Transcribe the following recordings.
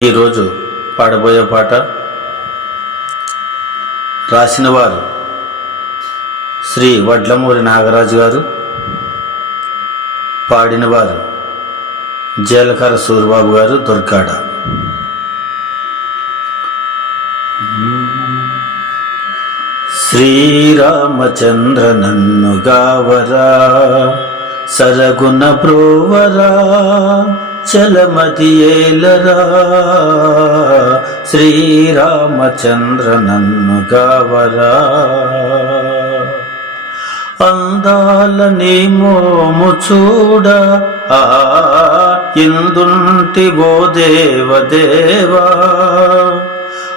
ఈరోజు పాడబోయే పాట రాసిన వారు శ్రీ వడ్లమూరి నాగరాజు గారు పాడిన వారు సూరిబాబు గారు దుర్గాడ. శ్రీరామచంద్ర నన్ను గావరా సరగుణ ప్రోవరా చలమతి ఏలరా శ్రీరామచంద్ర నన్ను గావరా. అందాల మోము చూడ ఆ ఇందుంటి ఓ దేవదేవా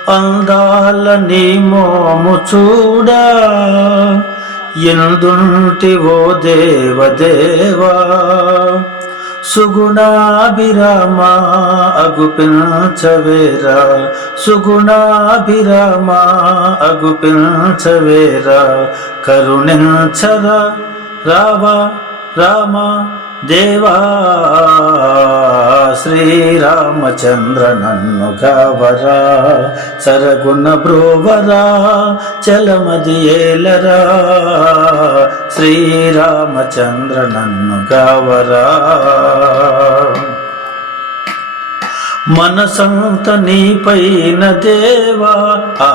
అందాల మోము చూడ ఎందుంటి ఓ దేవదేవా సుగుణాభిరామ అగుపించవేరా సుగుణాభిరామ అగుపించవేరా కరుణించర రావా రామ దేవా. శ్రీరామచంద్ర నన్ను గావరా సరగుణ బ్రోవరా చలమది ఏలరా. శ్రీరామచంద్ర నన్ను కావరా. మనసంత నీపైన దేవా ఆ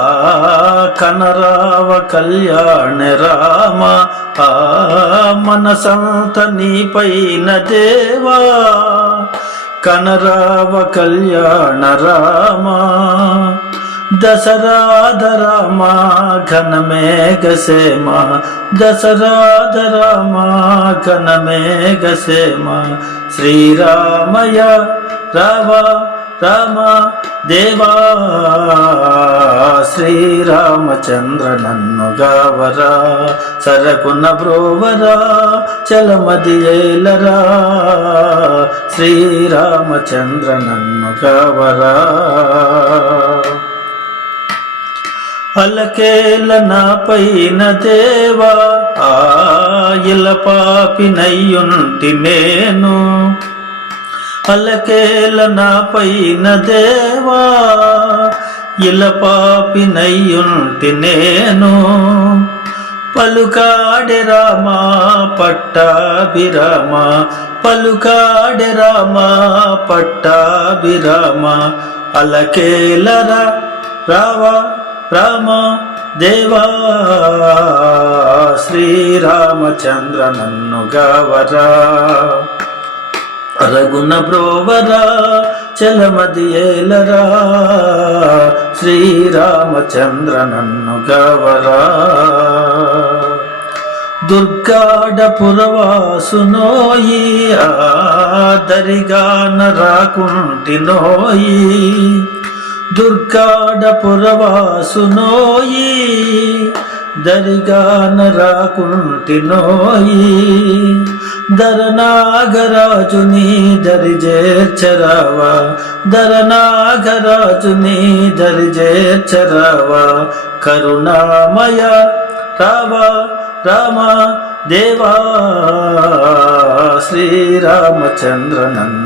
కనరావ కళ్యాణ రామ ఆ మనసంత నీపైన దేవా కనరావ కళ్యాణ రామా. దశరాధ రామ ఘనమేఘసేమ దశరాధ రామ ఘనమేఘసేమ శ్రీరామయ రావ రామ దేవా శ్రీరామచంద్ర నన్ను గావరా సరకున బ్రోవరా చలమది ఏలరా శ్రీరామచంద్ర నన్ను గావరా అలకేల నా పైన దేవా ఆయిల పాపినయ్యుంటి నేను. అలకేల నా పైన దేవా ఇల పాపినయ్యుంటి నేను. పలుకాడె రామా పట్టాభిరామ పలుకాడె రామా పట్టాభిరామ అలకేలరా రావా. రామ దేవా శ్రీరామచంద్ర నన్ను గవరా. రఘున బ్రోవరా చలమది ఏలరా. శ్రీరామచంద్ర నన్ను గవరా. దుర్గాడ పురవాసునోయి దరిగాన రాకుంటినోయి. దుర్గాడపురవాసునోయి దరిగాన రాకుంటినోయి దరనాగరాజుని దరి చేర్చరావా దరనాగరాజుని దరి చేర్చరావా కరుణామయ రావా రామ దేవా శ్రీరామచంద్రనంద